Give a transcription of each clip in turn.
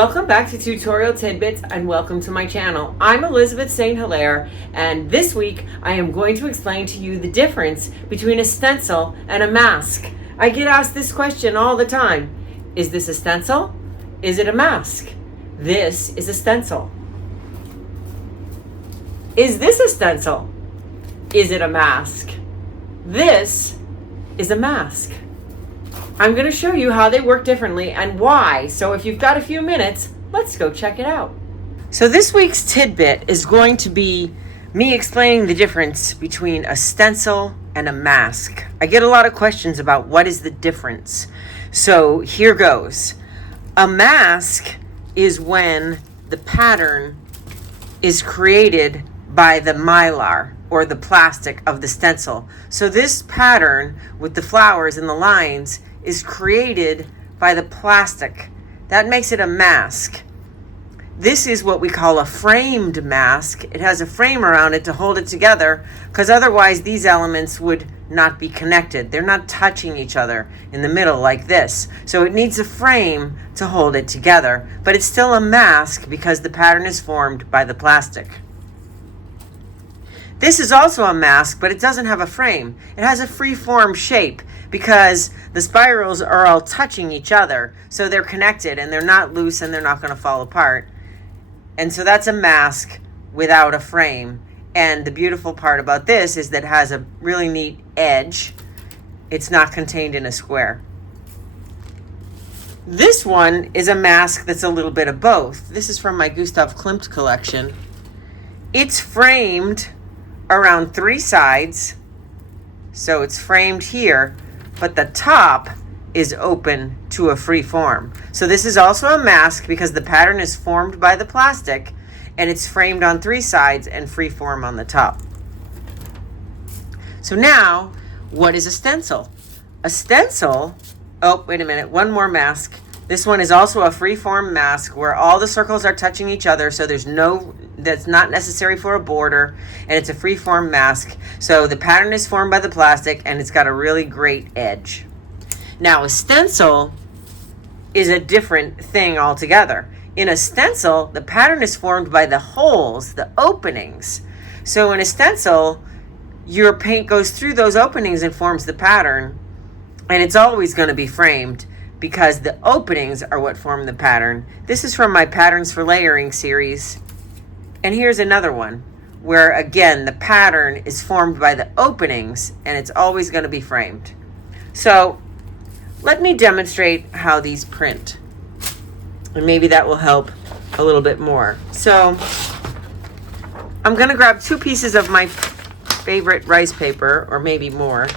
Welcome back to Tutorial Tidbits and welcome to my channel. I'm Elizabeth St. Hilaire, and this week I am going to explain to you the difference between a stencil and a mask. I get asked this question all the time. Is this a stencil? Is it a mask? This is a stencil. Is this a stencil? Is it a mask? This is a mask. I'm going to show you how they work differently and why. So if you've got a few minutes, let's go check it out. So this week's tidbit is going to be me explaining the difference between a stencil and a mask. I get a lot of questions about what is the difference. So here goes. A mask is when the pattern is created by the mylar, or the plastic of the stencil. So this pattern with the flowers and the lines is created by the plastic. That makes it a mask. This is what we call a framed mask. It has a frame around it to hold it together, because otherwise these elements would not be connected. They're not touching each other in the middle like this. So it needs a frame to hold it together, but it's still a mask because the pattern is formed by the plastic. This is also a mask, but it doesn't have a frame. It has a free-form shape because the spirals are all touching each other, so they're connected and they're not loose and they're not going to fall apart. And so that's a mask without a frame. And the beautiful part about this is that it has a really neat edge. It's not contained in a square. This one is a mask that's a little bit of both. This is from my Gustav Klimt collection. It's framed around three sides, so it's framed here, but the top is open to a free form. So this is also a mask because the pattern is formed by the plastic and it's framed on three sides and free form on the top. So now, what is a stencil? A stencil, oh, wait a minute, one more mask. This one is also a free form mask where all the circles are touching each other, so that's not necessary for a border, and it's a free form mask. So the pattern is formed by the plastic and it's got a really great edge. Now a stencil is a different thing altogether. In a stencil, the pattern is formed by the holes, the openings. So in a stencil, your paint goes through those openings and forms the pattern, and it's always going to be framed because the openings are what form the pattern. This is from my Patterns for Layering series. And here's another one where, again, the pattern is formed by the openings and it's always going to be framed. So let me demonstrate how these print. And maybe that will help a little bit more. So I'm going to grab two pieces of my favorite rice paper, or maybe more.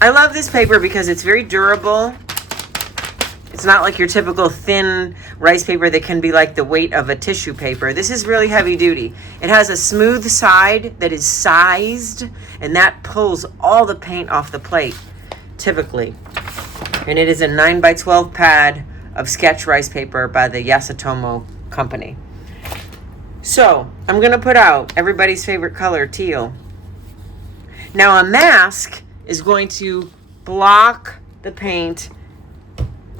I love this paper because it's very durable. It's not like your typical thin rice paper that can be like the weight of a tissue paper. This is really heavy duty. It has a smooth side that is sized, and that pulls all the paint off the plate, typically. And it is a 9x12 pad of sketch rice paper by the Yasotomo company. So I'm going to put out everybody's favorite color, teal. Now a mask is going to block the paint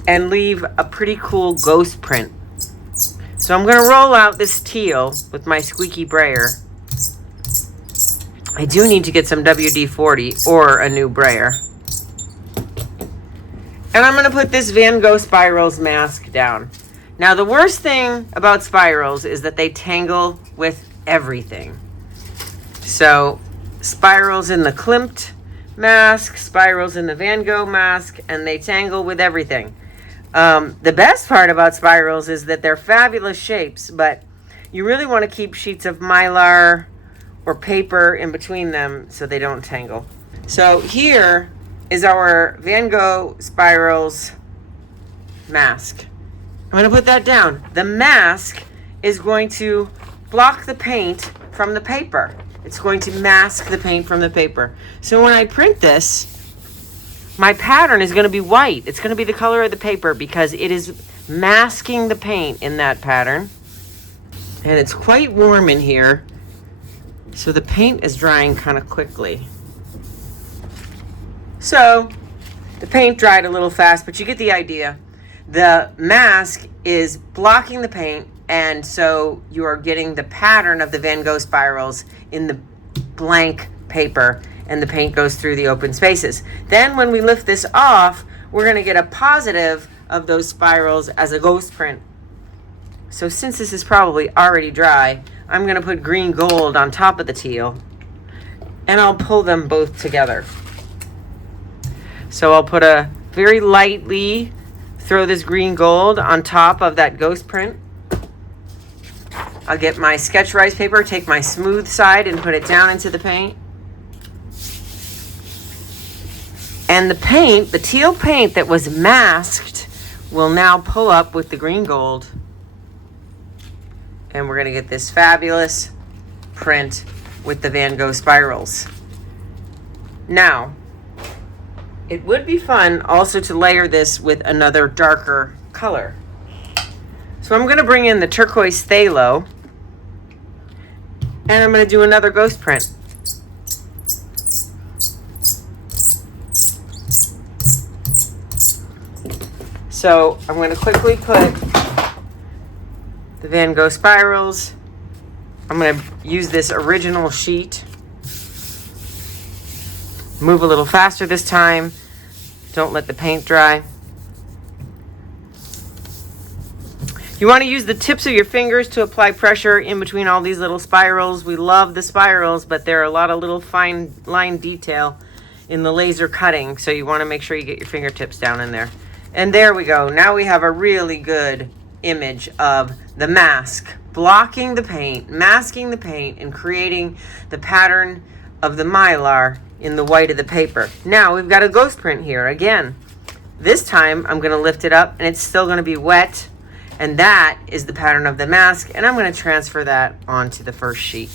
and leave a pretty cool ghost print. So I'm going to roll out this teal with my squeaky brayer. I do need to get some WD-40 or a new brayer. And I'm going to put this Van Gogh Spirals mask down. Now the worst thing about spirals is that they tangle with everything. So spirals in the Klimt mask, spirals in the Van Gogh mask, and they tangle with everything. The best part about spirals is that they're fabulous shapes, but you really want to keep sheets of mylar or paper in between them so they don't tangle. So here is our Van Gogh Spirals mask. I'm going to put that down. The mask is going to block the paint from the paper. It's going to mask the paint from the paper. So when I print this, my pattern is going to be white. It's going to be the color of the paper because it is masking the paint in that pattern. And it's quite warm in here, so the paint is drying kind of quickly. So the paint dried a little fast, but you get the idea. The mask is blocking the paint, and so you are getting the pattern of the Van Gogh spirals in the blank paper, and the paint goes through the open spaces. Then when we lift this off, we're going to get a positive of those spirals as a ghost print. So since this is probably already dry, I'm going to put green gold on top of the teal, and I'll pull them both together. So I'll put a very lightly throw this green gold on top of that ghost print. I'll get my sketch rice paper, take my smooth side and put it down into the paint. And the paint, the teal paint that was masked, will now pull up with the green gold. And we're going to get this fabulous print with the Van Gogh spirals. Now, it would be fun also to layer this with another darker color. So I'm going to bring in the turquoise phthalo, and I'm going to do another ghost print. So I'm going to quickly put the Van Gogh spirals. I'm going to use this original sheet. Move a little faster this time. Don't let the paint dry. You want to use the tips of your fingers to apply pressure in between all these little spirals. We love the spirals, but there are a lot of little fine line detail in the laser cutting, so you want to make sure you get your fingertips down in there. And there we go. Now we have a really good image of the mask blocking the paint, masking the paint, and creating the pattern of the mylar in the white of the paper. Now we've got a ghost print here again. This time I'm going to lift it up, and it's still going to be wet, and that is the pattern of the mask, and I'm going to transfer that onto the first sheet.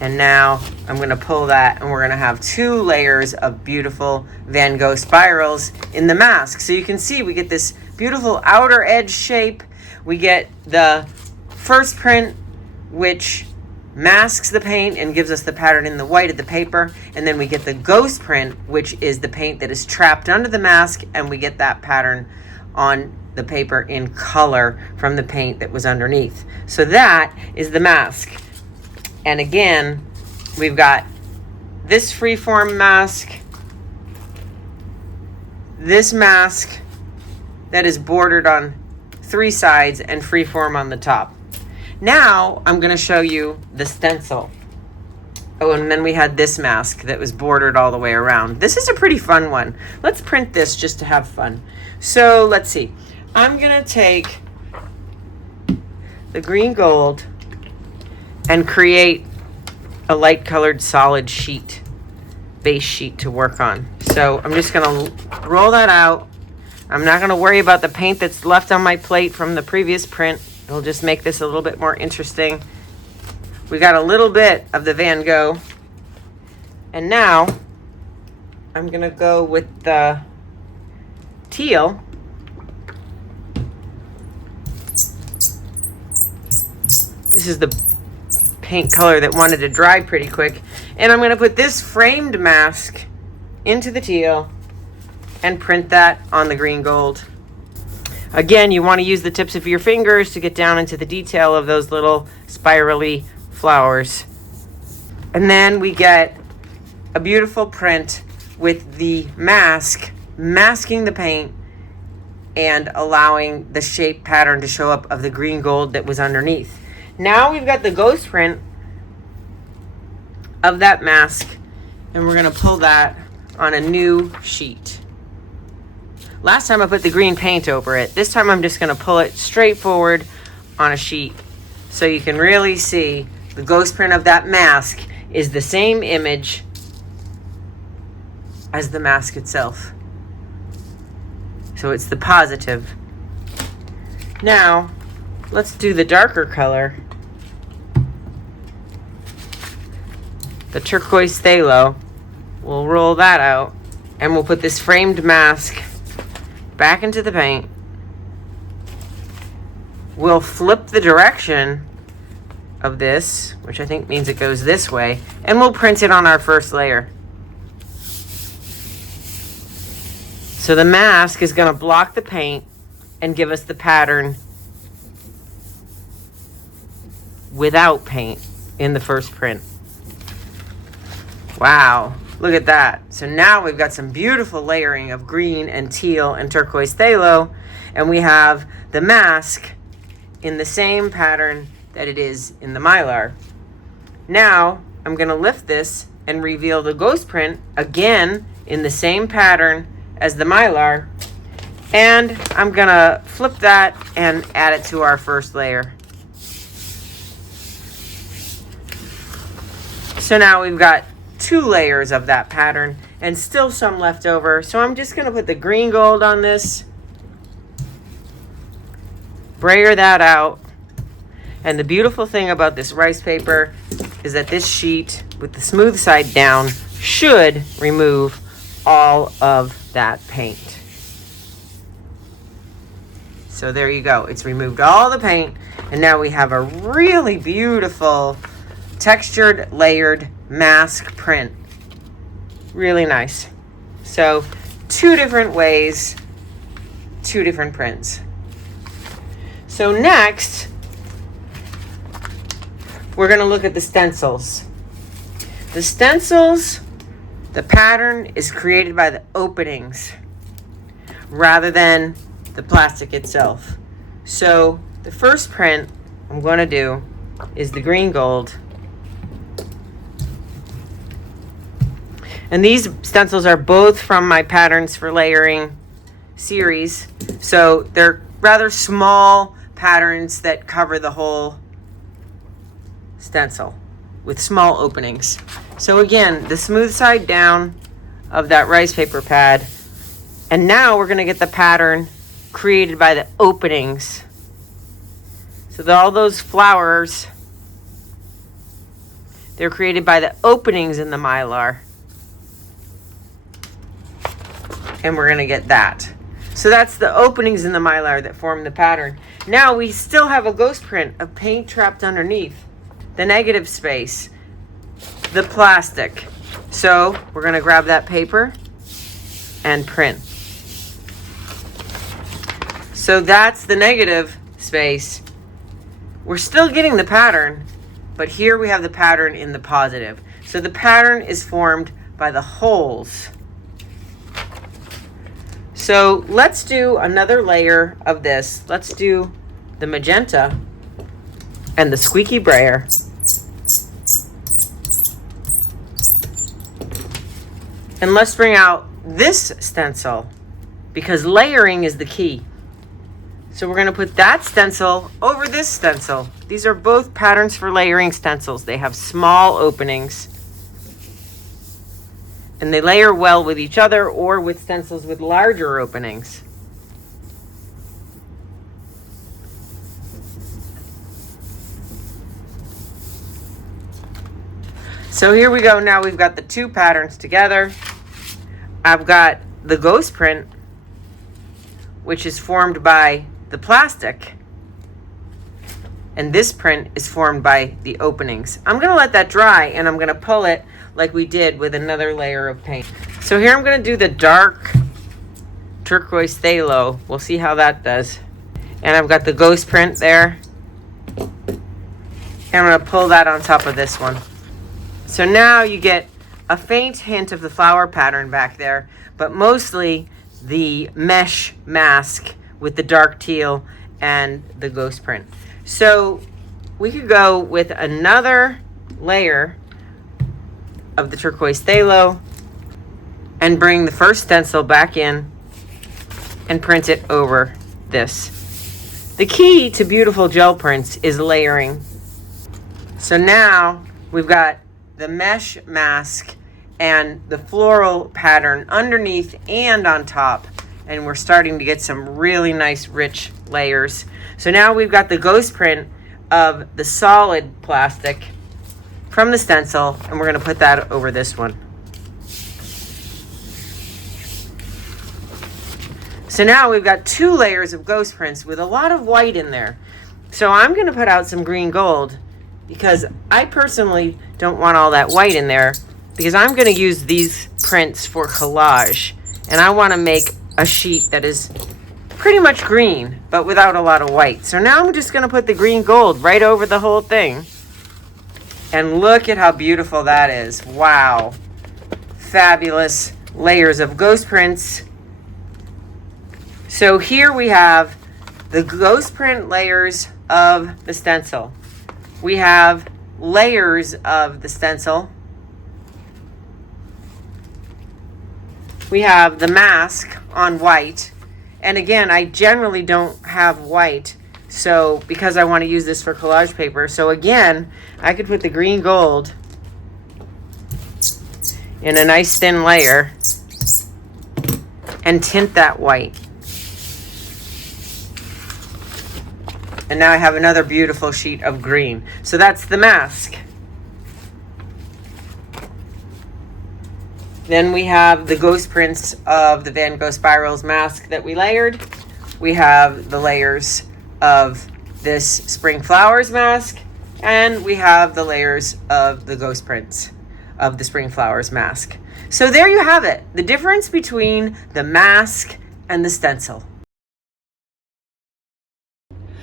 And now I'm going to pull that, and we're going to have 2 layers of beautiful Van Gogh spirals in the mask. So you can see we get this beautiful outer edge shape. We get the first print, which masks the paint and gives us the pattern in the white of the paper, and then we get the ghost print, which is the paint that is trapped under the mask, and we get that pattern on the paper in color from the paint that was underneath. So that is the mask. And again, we've got this freeform mask, this mask that is bordered on 3 sides and freeform on the top. Now I'm going to show you the stencil. Oh, and then we had this mask that was bordered all the way around. This is a pretty fun one. Let's print this just to have fun. So let's see. I'm going to take the green gold and create a light colored solid sheet, base sheet to work on. So I'm just going to roll that out. I'm not going to worry about the paint that's left on my plate from the previous print. It'll just make this a little bit more interesting. We got a little bit of the Van Gogh. And now I'm going to go with the teal. This is the paint color that wanted to dry pretty quick. And I'm going to put this framed mask into the teal and print that on the green gold. Again, you want to use the tips of your fingers to get down into the detail of those little spirally flowers. And then we get a beautiful print with the mask masking the paint and allowing the shape pattern to show up of the green gold that was underneath. Now we've got the ghost print of that mask, and we're going to pull that on a new sheet. Last time I put the green paint over it. This time I'm just going to pull it straight forward on a sheet so you can really see the ghost print of that mask is the same image as the mask itself. So it's the positive. Now, let's do the darker color. The turquoise phthalo. We'll roll that out, and we'll put this framed mask back into the paint. We'll flip the direction of this, which I think means it goes this way, and we'll print it on our first layer. So the mask is going to block the paint and give us the pattern without paint in the first print. Wow, look at that. So now we've got some beautiful layering of green and teal and turquoise phthalo, and we have the mask in the same pattern that it is in the mylar. Now I'm going to lift this and reveal the ghost print again in the same pattern as the mylar, and I'm going to flip that and add it to our first layer. So now we've got 2 layers of that pattern and still some left over. So I'm just going to put the green gold on this, brayer that out. And the beautiful thing about this rice paper is that this sheet with the smooth side down should remove all of that paint. So there you go. It's removed all the paint, and now we have a really beautiful textured layered mask print. Really nice. So 2 different ways, 2 different prints. So next, we're going to look at the stencils. The stencils, the pattern is created by the openings rather than the plastic itself. So the first print I'm going to do is the green gold. And these stencils are both from my Patterns for Layering series. So they're rather small patterns that cover the whole stencil with small openings. So again, the smooth side down of that rice paper pad. And now we're going to get the pattern created by the openings. So all those flowers, they're created by the openings in the mylar. And we're going to get that. So that's the openings in the mylar that form the pattern. Now we still have a ghost print of paint trapped underneath the negative space, the plastic. So we're going to grab that paper and print. So that's the negative space. We're still getting the pattern, but here we have the pattern in the positive. So the pattern is formed by the holes. So let's do another layer of this. Let's do the magenta and the squeaky brayer. And let's bring out this stencil because layering is the key. So we're going to put that stencil over this stencil. These are both Patterns for Layering stencils. They have small openings. And they layer well with each other or with stencils with larger openings. So here we go. Now we've got the 2 patterns together. I've got the ghost print, which is formed by the plastic. And this print is formed by the openings. I'm going to let that dry and I'm going to pull it like we did with another layer of paint. So here I'm going to do the dark turquoise phthalo. We'll see how that does. And I've got the ghost print there. And I'm going to pull that on top of this one. So now you get a faint hint of the flower pattern back there, but mostly the mesh mask with the dark teal and the ghost print. So we could go with another layer of the turquoise phthalo and bring the first stencil back in and print it over this. The key to beautiful gel prints is layering. So now we've got the mesh mask and the floral pattern underneath and on top, and we're starting to get some really nice rich layers. So now we've got the ghost print of the solid plastic from the stencil, and we're going to put that over this one. So now we've got 2 layers of ghost prints with a lot of white in there. So I'm going to put out some green gold because I personally don't want all that white in there, because I'm going to use these prints for collage, and I want to make a sheet that is pretty much green but without a lot of white. So now I'm just going to put the green gold right over the whole thing, and look at how beautiful that is. Wow, fabulous layers of ghost prints. So here we have the ghost print layers of the stencil. We have layers of the stencil. We have the mask on white. And again, I generally don't have white, so because I want to use this for collage paper. So again, I could put the green gold in a nice thin layer and tint that white. And now I have another beautiful sheet of green. So that's the mask. Then we have the ghost prints of the Van Gogh Spirals mask that we layered. We have the layers of this Spring Flowers mask. And we have the layers of the ghost prints of the Spring Flowers mask. So there you have it. The difference between the mask and the stencil.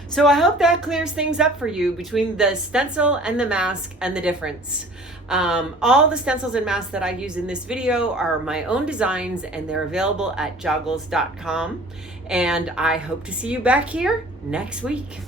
So I hope that clears things up for you between the stencil and the mask and the difference. All the stencils and masks that I use in this video are my own designs, and they're available at joggles.com. And I hope to see you back here next week.